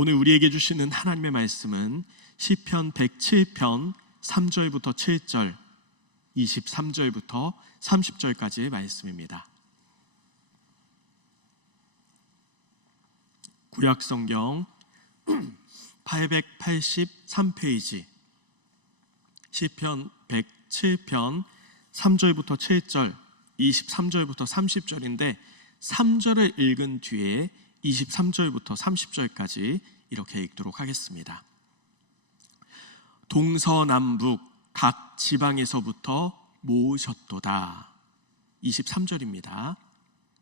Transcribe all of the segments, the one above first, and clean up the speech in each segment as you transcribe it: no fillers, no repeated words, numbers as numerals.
오늘 우리에게 주시는 하나님의 말씀은 시편 107편 3절부터 7절, 23절부터 30절까지의 말씀입니다. 구약성경 883페이지 시편 107편 3절부터 7절, 23절부터 30절인데 3절을 읽은 뒤에 23절부터 30절까지 이렇게 읽도록 하겠습니다. 동서남북 각 지방에서부터 모으셨도다. 23절입니다.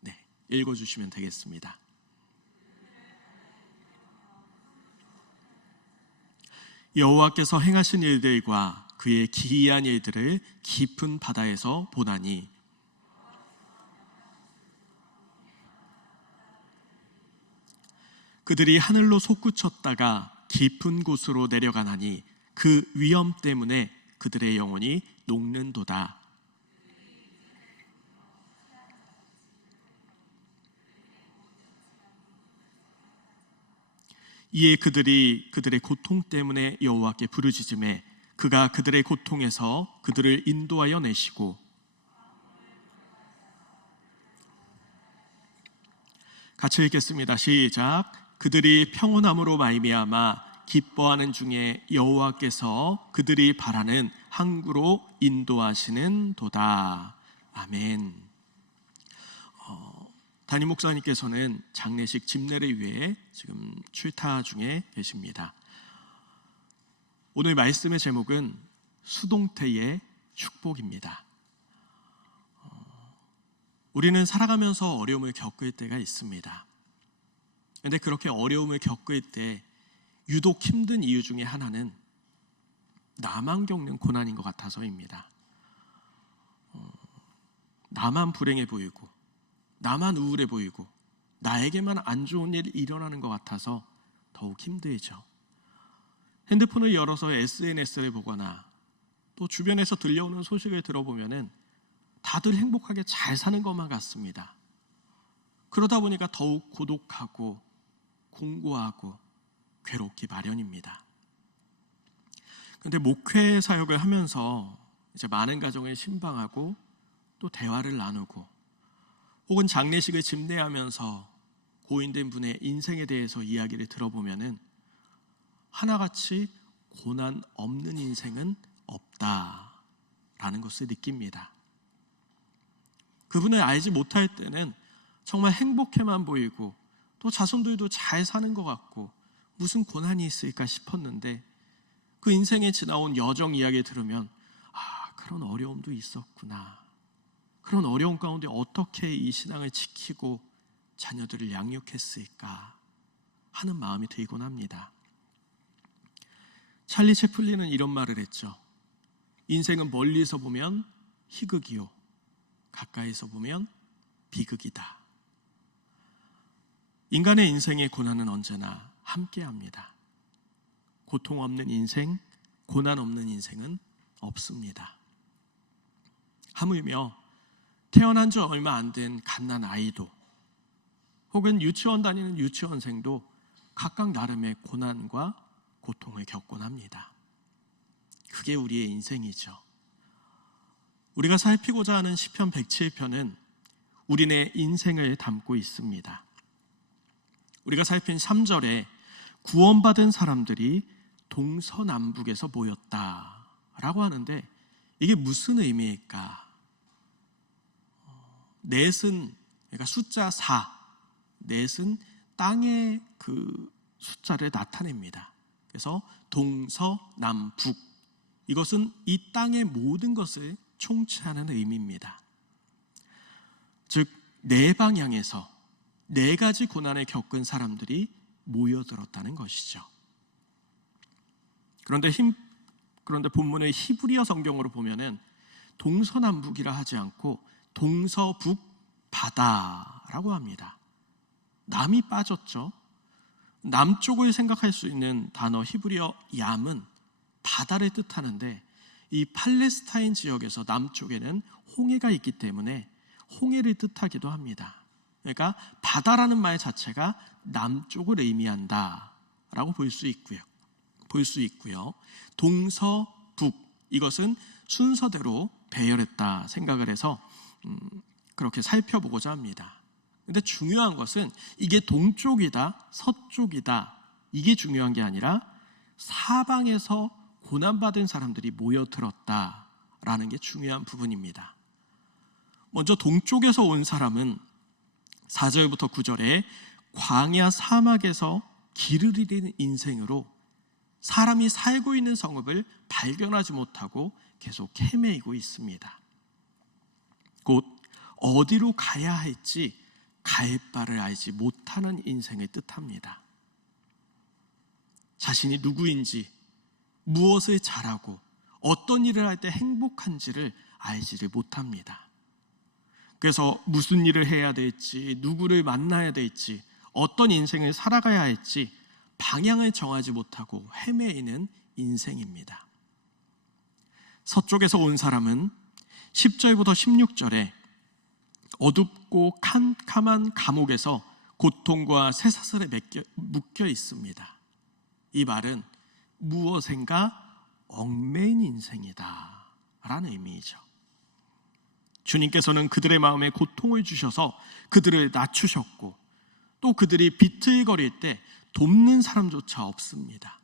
네, 읽어주시면 되겠습니다. 여호와께서 행하신 일들과 그의 기이한 일들을 깊은 바다에서 보나니 그들이 하늘로 솟구쳤다가 깊은 곳으로 내려가나니 그 위엄 때문에 그들의 영혼이 녹는도다. 이에 그들이 그들의 고통 때문에 여호와께 부르짖음에 그가 그들의 고통에서 그들을 인도하여 내시고 같이 읽겠습니다. 시작. 그들이 평온함으로 말미암아 기뻐하는 중에 여호와께서 그들이 바라는 항구로 인도하시는 도다. 아멘. 담임 목사님께서는 장례식 집례를 위해 지금 출타 중에 계십니다. 오늘 말씀의 제목은 수동태의 축복입니다. 우리는 살아가면서 어려움을 겪을 때가 있습니다. 그런데 그렇게 어려움을 겪을 때 유독 힘든 이유 중에 하나는 나만 겪는 고난인 것 같아서입니다. 나만 불행해 보이고 나만 우울해 보이고 나에게만 안 좋은 일이 일어나는 것 같아서 더욱 힘들죠. 핸드폰을 열어서 SNS를 보거나 또 주변에서 들려오는 소식을 들어보면은 다들 행복하게 잘 사는 것만 같습니다. 그러다 보니까 더욱 고독하고 공고하고 괴롭기 마련입니다. 그런데 목회 사역을 하면서 이제 많은 가정을 신방하고 또 대화를 나누고 혹은 장례식을 집례하면서 고인된 분의 인생에 대해서 이야기를 들어보면은 하나같이 고난 없는 인생은 없다라는 것을 느낍니다. 그분을 알지 못할 때는 정말 행복해만 보이고 또 자손들도 잘 사는 것 같고 무슨 고난이 있을까 싶었는데 그 인생에 지나온 여정 이야기 들으면 그런 어려움도 있었구나. 그런 어려움 가운데 어떻게 이 신앙을 지키고 자녀들을 양육했을까 하는 마음이 들곤 합니다. 찰리 채플린은 이런 말을 했죠. 인생은 멀리서 보면 희극이요 가까이서 보면 비극이다. 인간의 인생의 고난은 언제나 함께합니다. 고통 없는 인생, 고난 없는 인생은 없습니다. 하물며 태어난 지 얼마 안 된 갓난 아이도 혹은 유치원 다니는 유치원생도 각각 나름의 고난과 고통을 겪곤 합니다. 그게 우리의 인생이죠. 우리가 살피고자 하는 시편 107편은 우리네 인생을 담고 있습니다. 우리가 살핀 3절에 구원받은 사람들이 동서남북에서 모였다라고 하는데 이게 무슨 의미일까? 넷은 그러니까 숫자 4, 넷은 땅의 그 숫자를 나타냅니다. 그래서 동서남북 이것은 이 땅의 모든 것을 총체하는 의미입니다. 즉 네 방향에서 네 가지 고난을 겪은 사람들이 모여들었다는 것이죠. 그런데 본문의 히브리어 성경으로 보면은 동서남북이라 하지 않고 동서북 바다라고 합니다. 남이 빠졌죠. 남쪽을 생각할 수 있는 단어 히브리어 얌은 바다를 뜻하는데 이 팔레스타인 지역에서 남쪽에는 홍해가 있기 때문에 홍해를 뜻하기도 합니다. 그러니까 바다라는 말 자체가 남쪽을 의미한다 라고 볼 수 있고요. 동서북, 이것은 순서대로 배열했다 생각을 해서 그렇게 살펴보고자 합니다. 근데 중요한 것은 이게 동쪽이다 서쪽이다 이게 중요한 게 아니라 사방에서 고난받은 사람들이 모여들었다라는 게 중요한 부분입니다. 먼저 동쪽에서 온 사람은 4절부터 9절에 광야 사막에서 길을 잃은 인생으로 사람이 살고 있는 성읍을 발견하지 못하고 계속 헤매이고 있습니다. 곧 어디로 가야 할지 갈 바를 알지 못하는 인생을 뜻합니다. 자신이 누구인지, 무엇을 잘하고 어떤 일을 할 때 행복한지를 알지를 못합니다. 그래서 무슨 일을 해야 될지, 누구를 만나야 될지, 어떤 인생을 살아가야 할지 방향을 정하지 못하고 헤매이는 인생입니다. 서쪽에서 온 사람은 10절부터 16절에 어둡고 캄캄한 감옥에서 고통과 쇠사슬에 묶여 있습니다. 이 말은 무엇인가 얽매인 인생이다 라는 의미이죠. 주님께서는 그들의 마음에 고통을 주셔서 그들을 낮추셨고 또 그들이 비틀거릴 때 돕는 사람조차 없습니다.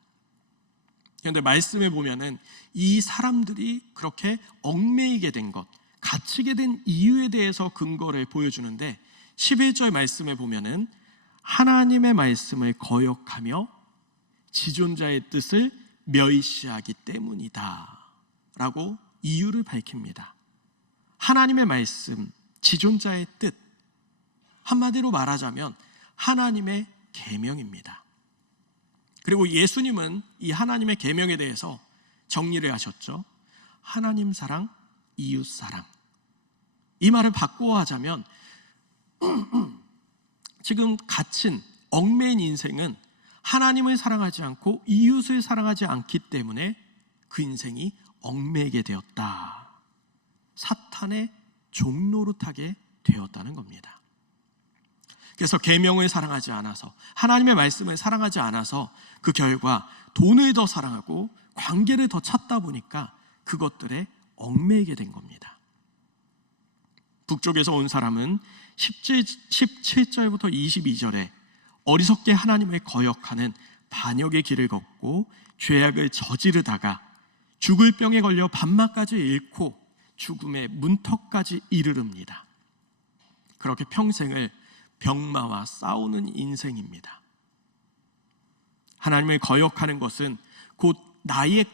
그런데 말씀에 보면은 이 사람들이 그렇게 얽매이게 된 것, 갇히게 된 이유에 대해서 근거를 보여주는데 11절 말씀에 보면은 하나님의 말씀을 거역하며 지존자의 뜻을 멸시하기 때문이다 라고 이유를 밝힙니다. 하나님의 말씀, 지존자의 뜻, 한마디로 말하자면 하나님의 계명입니다. 그리고 예수님은 이 하나님의 계명에 대해서 정리를 하셨죠. 하나님 사랑, 이웃 사랑. 이 말을 바꾸어 하자면 지금 갇힌 얽매인 인생은 하나님을 사랑하지 않고 이웃을 사랑하지 않기 때문에 그 인생이 얽매이게 되었다. 사탄의 종노릇하게 되었다는 겁니다. 그래서 계명을 사랑하지 않아서, 하나님의 말씀을 사랑하지 않아서 그 결과 돈을 더 사랑하고 관계를 더 찾다 보니까 그것들에 얽매이게 된 겁니다. 북쪽에서 온 사람은 17절부터 22절에 어리석게 하나님을 거역하는 반역의 길을 걷고 죄악을 저지르다가 죽을 병에 걸려 밤낮까지 잃고 죽음의 문턱까지 이르릅니다. 그렇게 평생을 병마와 싸우는 인생입니다. 하나님을 거역하는 것은 곧 나의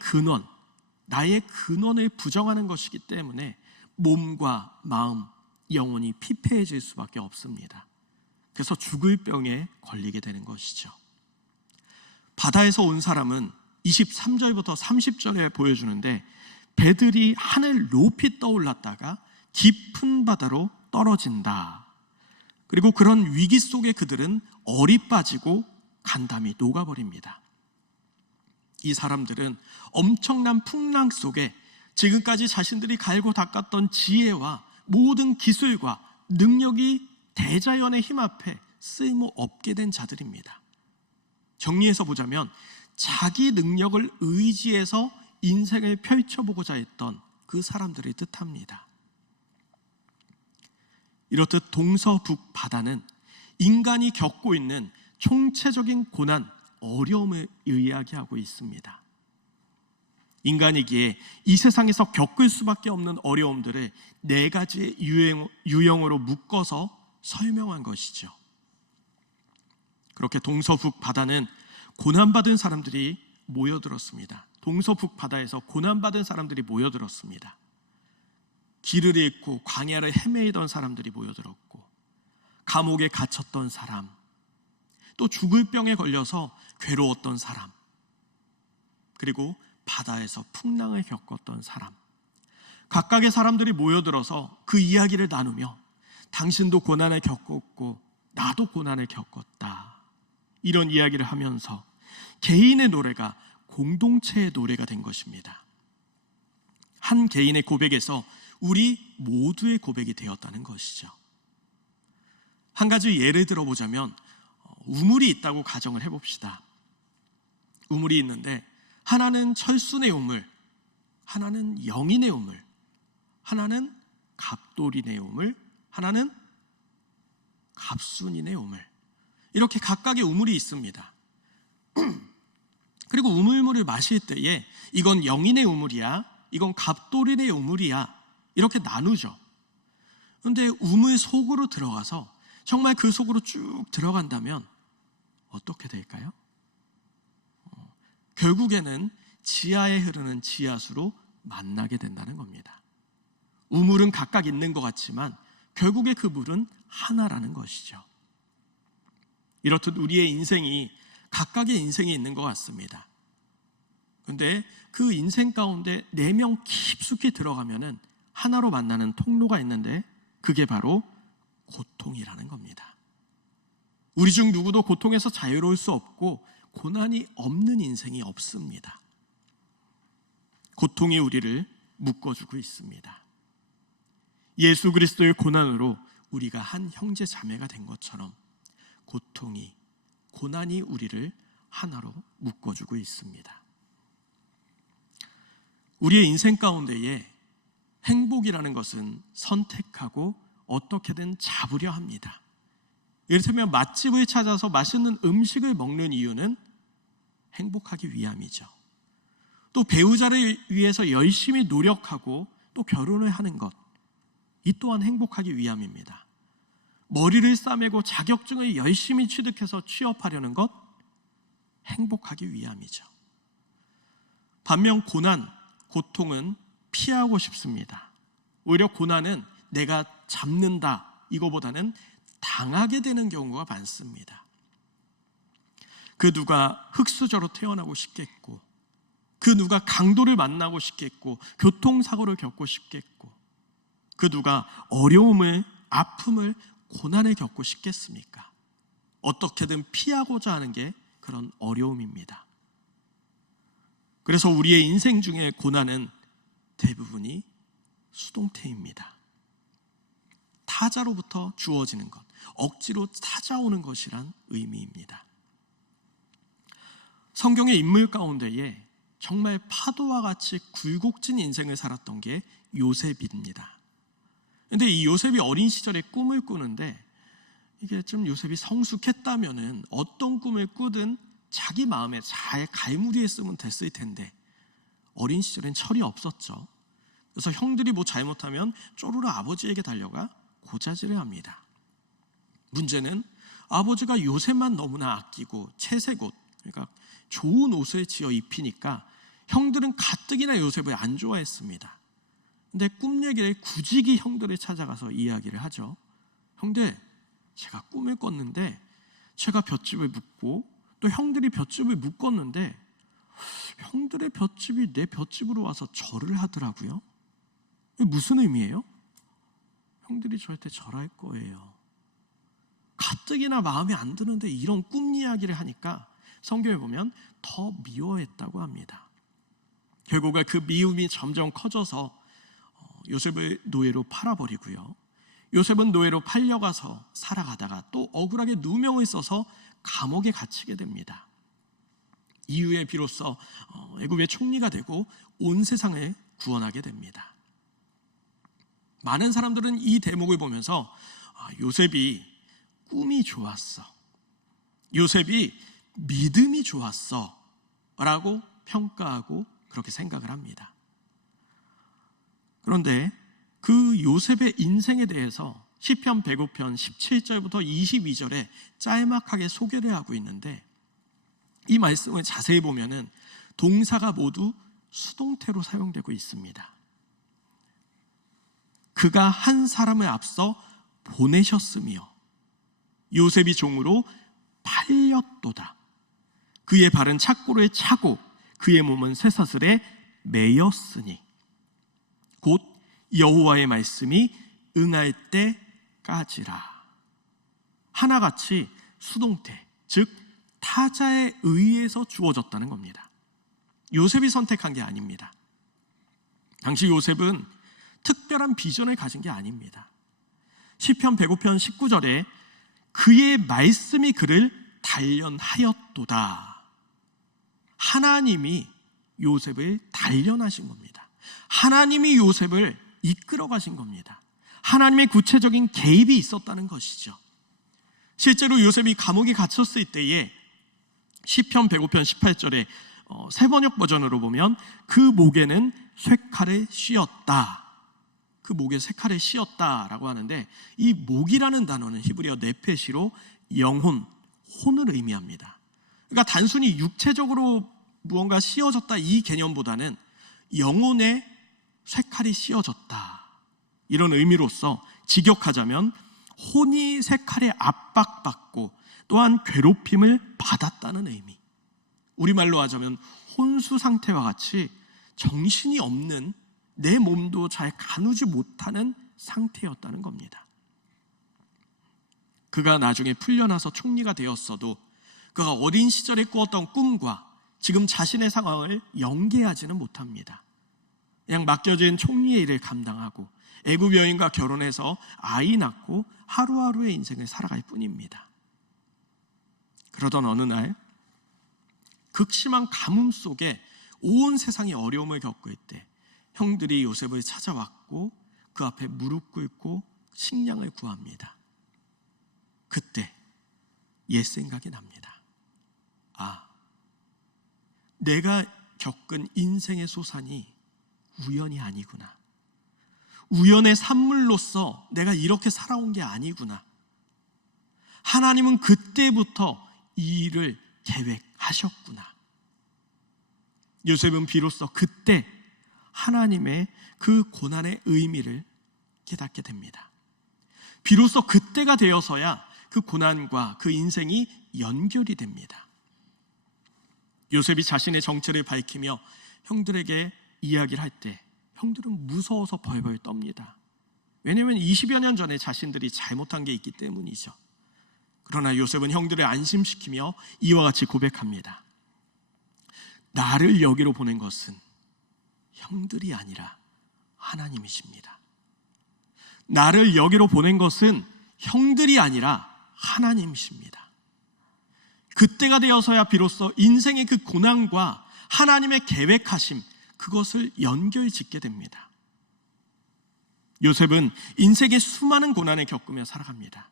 근원을 부정하는 것이기 때문에 몸과 마음, 영혼이 피폐해질 수밖에 없습니다. 그래서 죽을 병에 걸리게 되는 것이죠. 바다에서 온 사람은 23절부터 30절에 보여주는데 배들이 하늘 높이 떠올랐다가 깊은 바다로 떨어진다. 그리고 그런 위기 속에 그들은 얼이 빠지고 간담이 녹아버립니다. 이 사람들은 엄청난 풍랑 속에 지금까지 자신들이 갈고 닦았던 지혜와 모든 기술과 능력이 대자연의 힘 앞에 쓸모없게 된 자들입니다. 정리해서 보자면 자기 능력을 의지해서 인생을 펼쳐보고자 했던 그 사람들을 뜻합니다. 이렇듯 동서북 바다는 인간이 겪고 있는 총체적인 고난, 어려움을 이야기하고 있습니다. 인간이기에 이 세상에서 겪을 수밖에 없는 어려움들을 4가지의 유형으로 묶어서 설명한 것이죠. 그렇게 동서북 바다는 고난받은 사람들이 모여들었습니다. 동서북 바다에서 고난받은 사람들이 모여들었습니다. 길을 잃고 광야를 헤매이던 사람들이 모여들었고, 감옥에 갇혔던 사람, 또 죽을 병에 걸려서 괴로웠던 사람, 그리고 바다에서 풍랑을 겪었던 사람, 각각의 사람들이 모여들어서 그 이야기를 나누며 당신도 고난을 겪었고 나도 고난을 겪었다, 이런 이야기를 하면서 개인의 노래가 공동체의 노래가 된 것입니다. 한 개인의 고백에서 우리 모두의 고백이 되었다는 것이죠. 한 가지 예를 들어보자면 우물이 있다고 가정을 해봅시다. 우물이 있는데 하나는 철순의 우물, 하나는 영인의 우물, 하나는 갑돌인의 우물, 하나는 갑순인의 우물. 이렇게 각각의 우물이 있습니다. 그리고 우물물을 마실 때에 이건 영인의 우물이야, 이건 갑돌인의 우물이야, 이렇게 나누죠. 그런데 우물 속으로 들어가서 정말 그 속으로 쭉 들어간다면 어떻게 될까요? 결국에는 지하에 흐르는 지하수로 만나게 된다는 겁니다. 우물은 각각 있는 것 같지만 결국에 그 물은 하나라는 것이죠. 이렇듯 우리의 인생이 각각의 인생이 있는 것 같습니다. 그런데 그 인생 가운데 4명 깊숙이 들어가면은 하나로 만나는 통로가 있는데 그게 바로 고통이라는 겁니다. 우리 중 누구도 고통에서 자유로울 수 없고 고난이 없는 인생이 없습니다. 고통이 우리를 묶어주고 있습니다. 예수 그리스도의 고난으로 우리가 한 형제 자매가 된 것처럼 고난이 우리를 하나로 묶어주고 있습니다. 우리의 인생 가운데에 행복이라는 것은 선택하고 어떻게든 잡으려 합니다. 이를테면 맛집을 찾아서 맛있는 음식을 먹는 이유는 행복하기 위함이죠. 또 배우자를 위해서 열심히 노력하고 또 결혼을 하는 것, 이 또한 행복하기 위함입니다. 머리를 싸매고 자격증을 열심히 취득해서 취업하려는 것, 행복하기 위함이죠. 반면 고통은 피하고 싶습니다. 오히려 고난은 내가 잡는다 이거보다는 당하게 되는 경우가 많습니다. 그 누가 흙수저로 태어나고 싶겠고, 그 누가 강도를 만나고 싶겠고, 교통사고를 겪고 싶겠고, 그 누가 어려움을, 아픔을, 고난을 겪고 싶겠습니까? 어떻게든 피하고자 하는 게 그런 어려움입니다. 그래서 우리의 인생 중에 고난은 대부분이 수동태입니다. 타자로부터 주어지는 것, 억지로 찾아오는 것이란 의미입니다. 성경의 인물 가운데에 정말 파도와 같이 굴곡진 인생을 살았던 게 요셉입니다. 그런데 이 요셉이 어린 시절에 꿈을 꾸는데 이게 좀 요셉이 성숙했다면은 어떤 꿈을 꾸든 자기 마음에 잘 갈무리했으면 됐을 텐데 어린 시절엔 철이 없었죠. 그래서 형들이 뭐 잘못하면 쪼르르 아버지에게 달려가 고자질을 합니다. 문제는 아버지가 요셉만 너무나 아끼고 채색 옷, 그러니까 좋은 옷을 지어 입히니까 형들은 가뜩이나 요셉을 안 좋아했습니다. 근데 꿈 얘기를 굳이 형들을 찾아가서 이야기를 하죠. 형들, 제가 꿈을 꿨는데 제가 볏짚을 묶고 또 형들이 볏짚을 묶었는데 형들의 볏짚이 내 볏짚으로 와서 절을 하더라고요. 이게 무슨 의미예요? 형들이 저한테 절할 거예요. 가뜩이나 마음에 안 드는데 이런 꿈 이야기를 하니까 성경에 보면 더 미워했다고 합니다. 결국에 그 미움이 점점 커져서 요셉을 노예로 팔아버리고요. 요셉은 노예로 팔려가서 살아가다가 또 억울하게 누명을 써서 감옥에 갇히게 됩니다. 이후에 비로소 애굽의 총리가 되고 온 세상을 구원하게 됩니다. 많은 사람들은 이 대목을 보면서 요셉이 꿈이 좋았어, 요셉이 믿음이 좋았어 라고 평가하고 그렇게 생각을 합니다. 그런데 그 요셉의 인생에 대해서 시편 105편 17절부터 22절에 짤막하게 소개를 하고 있는데 이 말씀을 자세히 보면은 동사가 모두 수동태로 사용되고 있습니다. 그가 한 사람을 앞서 보내셨으며 요셉이 종으로 팔렸도다. 그의 발은 착고를 차고 그의 몸은 쇠사슬에 매였으니 곧 여호와의 말씀이 응할 때까지라. 하나같이 수동태, 즉 타자에 의해서 주어졌다는 겁니다. 요셉이 선택한 게 아닙니다. 당시 요셉은 특별한 비전을 가진 게 아닙니다. 시편 105편 19절에 그의 말씀이 그를 단련하였도다. 하나님이 요셉을 단련하신 겁니다. 하나님이 요셉을 이끌어 가신 겁니다. 하나님의 구체적인 개입이 있었다는 것이죠. 실제로 요셉이 감옥에 갇혔을 때에 시편 105편 18절에 새번역 버전으로 보면 그 목에는 쇠칼을 씌었다. 그 목에 쇠칼을 씌었다라고 하는데, 이 목이라는 단어는 히브리어 네페시로 영혼, 혼을 의미합니다. 그러니까 단순히 육체적으로 무언가 씌어졌다 이 개념보다는 영혼에 쇠칼이 씌어졌다, 이런 의미로서 직역하자면 혼이 쇠칼에 압박받고 또한 괴롭힘을 받았다는 의미, 우리말로 하자면 혼수 상태와 같이 정신이 없는, 내 몸도 잘 가누지 못하는 상태였다는 겁니다. 그가 나중에 풀려나서 총리가 되었어도 그가 어린 시절에 꾸었던 꿈과 지금 자신의 상황을 연계하지는 못합니다. 그냥 맡겨진 총리의 일을 감당하고 애굽 여인과 결혼해서 아이 낳고 하루하루의 인생을 살아갈 뿐입니다. 그러던 어느 날 극심한 가뭄 속에 온 세상이 어려움을 겪을 때 형들이 요셉을 찾아왔고 그 앞에 무릎 꿇고 식량을 구합니다. 그때 옛 생각이 납니다. 아, 내가 겪은 인생의 소산이 우연이 아니구나. 우연의 산물로서 내가 이렇게 살아온 게 아니구나. 하나님은 그때부터 이 일을 계획하셨구나. 요셉은 비로소 그때 하나님의 그 고난의 의미를 깨닫게 됩니다. 비로소 그때가 되어서야 그 고난과 그 인생이 연결이 됩니다. 요셉이 자신의 정체를 밝히며 형들에게 이야기를 할 때 형들은 무서워서 벌벌 떱니다. 왜냐하면 20여 년 전에 자신들이 잘못한 게 있기 때문이죠. 그러나 요셉은 형들을 안심시키며 이와 같이 고백합니다. 나를 여기로 보낸 것은 형들이 아니라 하나님이십니다. 나를 여기로 보낸 것은 형들이 아니라 하나님이십니다. 그때가 되어서야 비로소 인생의 그 고난과 하나님의 계획하심, 그것을 연결짓게 됩니다. 요셉은 인생의 수많은 고난을 겪으며 살아갑니다.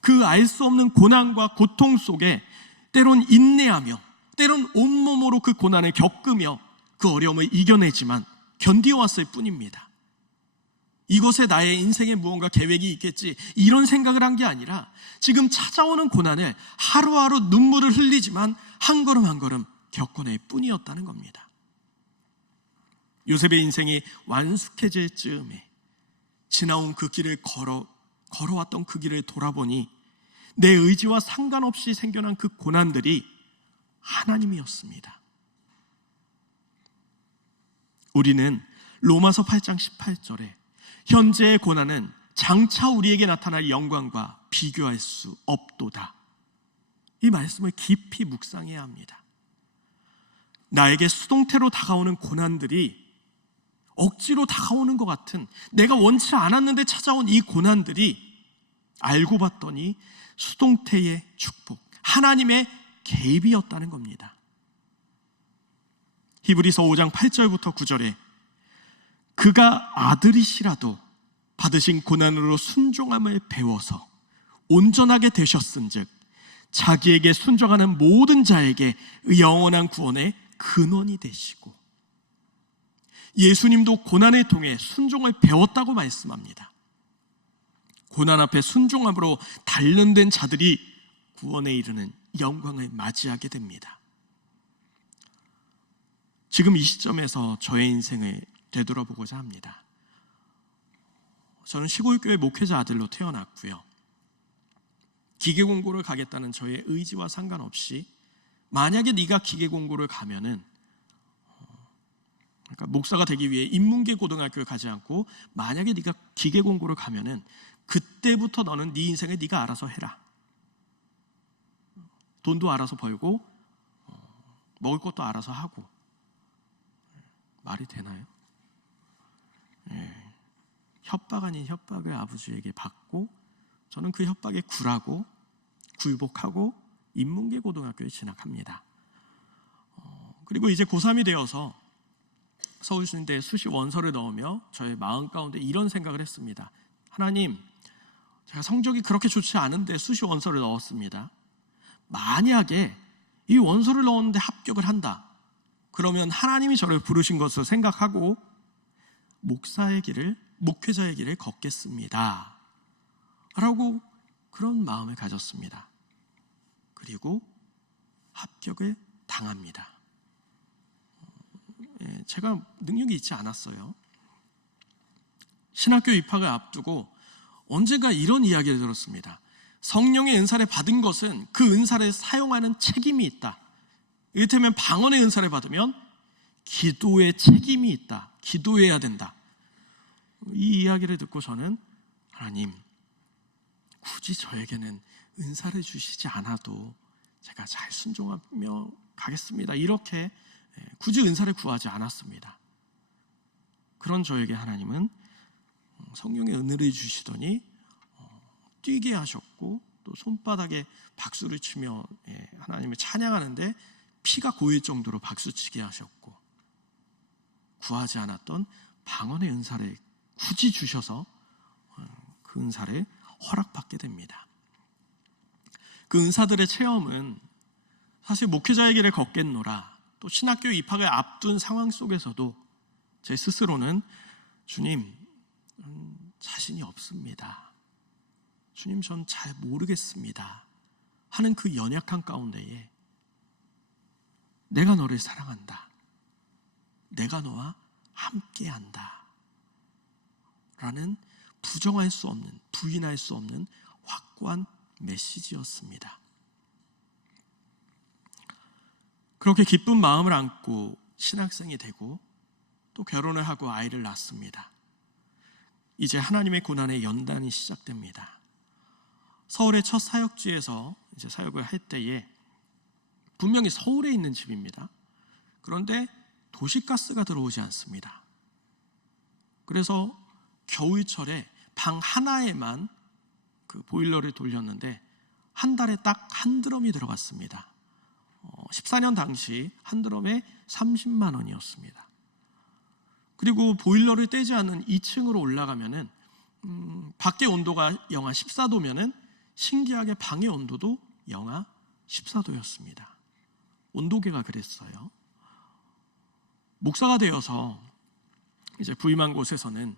그 알 수 없는 고난과 고통 속에 때론 인내하며 때론 온몸으로 그 고난을 겪으며 그 어려움을 이겨내지만 견디어왔을 뿐입니다. 이것에 나의 인생에 무언가 계획이 있겠지, 이런 생각을 한 게 아니라 지금 찾아오는 고난을 하루하루 눈물을 흘리지만 한 걸음 한 걸음 겪어낼 뿐이었다는 겁니다. 요셉의 인생이 완숙해질 즈음에 지나온 그 길을 걸어왔던 그 길을 돌아보니 내 의지와 상관없이 생겨난 그 고난들이 하나님이었습니다. 우리는 로마서 8장 18절에 현재의 고난은 장차 우리에게 나타날 영광과 비교할 수 없도다, 이 말씀을 깊이 묵상해야 합니다. 나에게 수동태로 다가오는 고난들이, 억지로 다가오는 것 같은, 내가 원치 않았는데 찾아온 이 고난들이 알고 봤더니 수동태의 축복, 하나님의 개입이었다는 겁니다. 히브리서 5장 8절부터 9절에 그가 아들이시라도 받으신 고난으로 순종함을 배워서 온전하게 되셨은즉 자기에게 순종하는 모든 자에게 영원한 구원의 근원이 되시고, 예수님도 고난을 통해 순종을 배웠다고 말씀합니다. 고난 앞에 순종함으로 단련된 자들이 구원에 이르는 영광을 맞이하게 됩니다. 지금 이 시점에서 저의 인생을 되돌아보고자 합니다. 저는 시골교회 목회자 아들로 태어났고요. 기계공고를 가겠다는 저의 의지와 상관없이 만약에 네가 기계공고를 가면은, 그러니까 목사가 되기 위해 인문계 고등학교를 가지 않고 만약에 네가 기계공고를 가면은 그때부터 너는 네 인생을 네가 알아서 해라. 돈도 알아서 벌고 먹을 것도 알아서 하고. 말이 되나요? 협박 아닌 협박을 아버지에게 받고 저는 그 협박에 굴하고 굴복하고 인문계 고등학교에 진학합니다. 그리고 이제 고3이 되어서 서울신대에 수시 원서를 넣으며 저의 마음 가운데 이런 생각을 했습니다. 하나님, 제가 성적이 그렇게 좋지 않은데 수시 원서를 넣었습니다. 만약에 이 원서를 넣었는데 합격을 한다, 그러면 하나님이 저를 부르신 것으로 생각하고 목회자의 길을 걷겠습니다 라고 그런 마음을 가졌습니다. 그리고 합격을 당합니다. 제가 능력이 있지 않았어요. 신학교 입학을 앞두고 언젠가 이런 이야기를 들었습니다. 성령의 은사를 받은 것은 그 은사를 사용하는 책임이 있다. 이를테면 방언의 은사를 받으면 기도의 책임이 있다. 기도해야 된다. 이 이야기를 듣고 저는 하나님, 굳이 저에게는 은사를 주시지 않아도 제가 잘 순종하며 가겠습니다. 이렇게 굳이 은사를 구하지 않았습니다. 그런 저에게 하나님은 성령의 은혜를 주시더니 뛰게 하셨고, 또 손바닥에 박수를 치며 하나님을 찬양하는데 피가 고일 정도로 박수치게 하셨고, 구하지 않았던 방언의 은사를 굳이 주셔서 그 은사를 허락받게 됩니다. 그 은사들의 체험은 사실 목회자의 길을 걷겠노라, 또 신학교 입학을 앞둔 상황 속에서도 제 스스로는 주님, 자신이 없습니다. 주님, 전 잘 모르겠습니다 하는 그 연약한 가운데에 내가 너를 사랑한다, 내가 너와 함께한다 라는 부정할 수 없는, 부인할 수 없는 확고한 메시지였습니다. 그렇게 기쁜 마음을 안고 신학생이 되고 또 결혼을 하고 아이를 낳습니다. 이제 하나님의 고난의 연단이 시작됩니다. 서울의 첫 사역지에서 이제 사역을 할 때에 분명히 서울에 있는 집입니다. 그런데 도시가스가 들어오지 않습니다. 그래서 겨울철에 방 하나에만 그 보일러를 돌렸는데 한 달에 딱 한 드럼이 들어갔습니다. 14년 당시 한 드럼에 30만 원이었습니다. 그리고 보일러를 떼지 않는 2층으로 올라가면은 밖의 온도가 영하 14도면은 신기하게 방의 온도도 영하 14도였습니다. 온도계가 그랬어요. 목사가 되어서 이제 부임한 곳에서는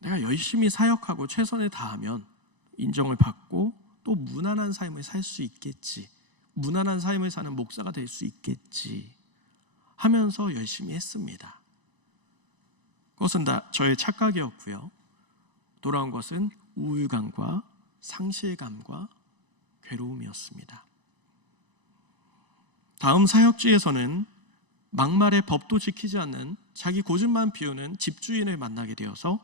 내가 열심히 사역하고 최선을 다하면 인정을 받고 또 무난한 삶을 살 수 있겠지, 무난한 삶을 사는 목사가 될 수 있겠지 하면서 열심히 했습니다. 그것은 다 저의 착각이었고요. 돌아온 것은 우울감과 상실감과 괴로움이었습니다. 다음 사역지에서는 막말에 법도 지키지 않는 자기 고집만 피우는 집주인을 만나게 되어서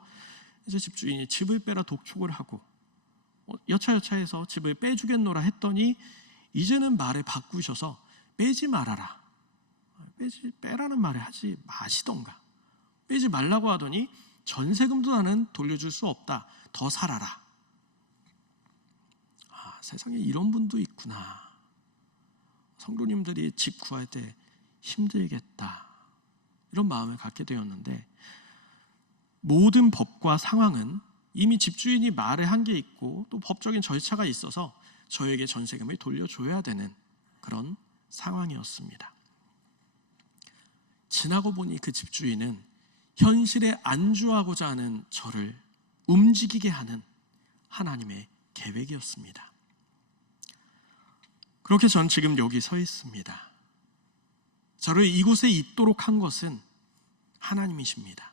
이제 집주인이 집을 빼라 독촉을 하고 여차여차해서 집을 빼주겠노라 했더니 이제는 말을 바꾸셔서 빼지 말아라, 빼라는 말을 하지 마시던가, 빼지 말라고 하더니 전세금도 나는 돌려줄 수 없다, 더 살아라. 세상에 이런 분도 있구나. 성도님들이 집 구할 때 힘들겠다, 이런 마음을 갖게 되었는데, 모든 법과 상황은 이미 집주인이 말을 한 게 있고 또 법적인 절차가 있어서 저에게 전세금을 돌려줘야 되는 그런 상황이었습니다. 지나고 보니 그 집주인은 현실에 안주하고자 하는 저를 움직이게 하는 하나님의 계획이었습니다. 그렇게 전 지금 여기 서 있습니다. 저를 이곳에 있도록 한 것은 하나님이십니다.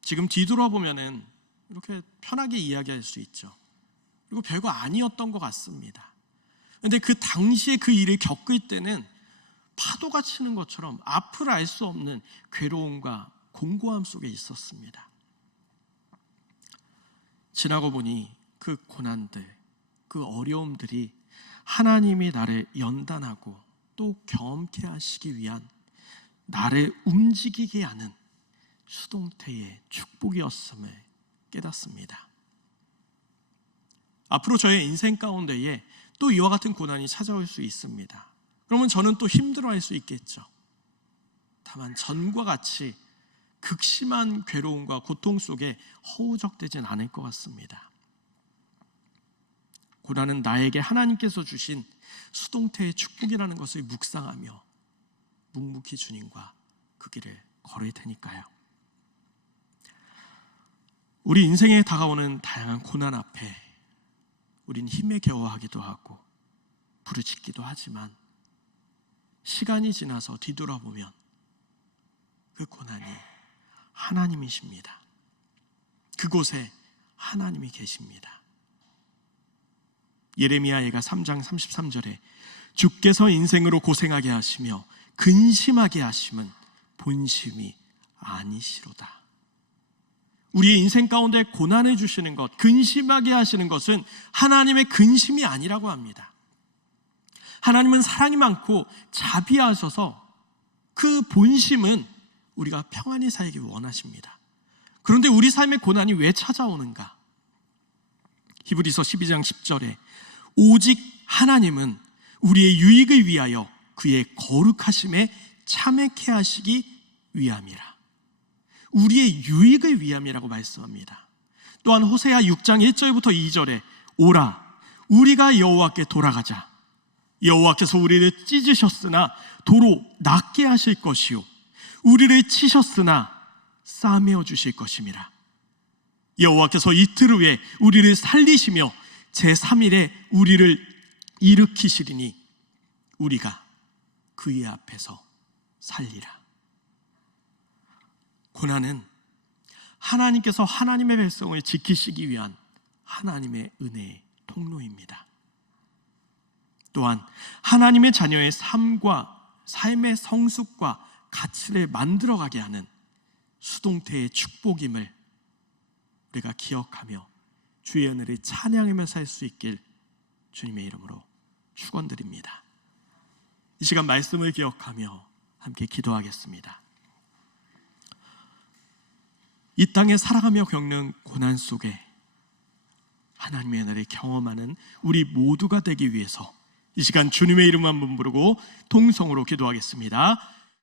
지금 뒤돌아보면은 이렇게 편하게 이야기할 수 있죠. 그리고 별거 아니었던 것 같습니다. 그런데 그 당시에 그 일을 겪을 때는 파도가 치는 것처럼 앞을 알 수 없는 괴로움과 공고함 속에 있었습니다. 지나고 보니 그 고난들, 그 어려움들이 하나님이 나를 연단하고 또 경험케 하시기 위한, 나를 움직이게 하는 수동태의 축복이었음을 깨닫습니다. 앞으로 저의 인생 가운데에 또 이와 같은 고난이 찾아올 수 있습니다. 그러면 저는 또 힘들어할 수 있겠죠. 다만 전과 같이 극심한 괴로움과 고통 속에 허우적대진 않을 것 같습니다. 고난은 나에게 하나님께서 주신 수동태의 축복이라는 것을 묵상하며 묵묵히 주님과 그 길을 걸을 테니까요. 우리 인생에 다가오는 다양한 고난 앞에 우린 힘에 겨워하기도 하고 부르짖기도 하지만 시간이 지나서 뒤돌아보면 그 고난이 하나님이십니다. 그곳에 하나님이 계십니다. 예레미야가 3장 33절에 주께서 인생으로 고생하게 하시며 근심하게 하심은 본심이 아니시로다. 우리의 인생 가운데 고난을 주시는 것, 근심하게 하시는 것은 하나님의 근심이 아니라고 합니다. 하나님은 사랑이 많고 자비하셔서 그 본심은 우리가 평안히 살기 원하십니다. 그런데 우리 삶의 고난이 왜 찾아오는가? 히브리서 12장 10절에 오직 하나님은 우리의 유익을 위하여 그의 거룩하심에 참회케 하시기 위함이라. 우리의 유익을 위함이라고 말씀합니다. 또한 호세아 6장 1절부터 2절에 오라 우리가 여호와께 돌아가자. 여호와께서 우리를 찢으셨으나 도로 낫게 하실 것이요 우리를 치셨으나 싸매어 주실 것임이라. 여호와께서 이틀 후에 우리를 살리시며 제3일에 우리를 일으키시리니 우리가 그의 앞에서 살리라. 고난은 하나님께서 하나님의 백성을 지키시기 위한 하나님의 은혜의 통로입니다. 또한 하나님의 자녀의 삶의 성숙과 가치를 만들어가게 하는 수동태의 축복임을 우리가 기억하며 주의 은혜를 찬양하며 살 수 있길 주님의 이름으로 축원드립니다. 이 시간 말씀을 기억하며 함께 기도하겠습니다. 이 땅에 살아가며 겪는 고난 속에 하나님의 은혜를 경험하는 우리 모두가 되기 위해서 이 시간 주님의 이름만 부르고 통성으로 기도하겠습니다.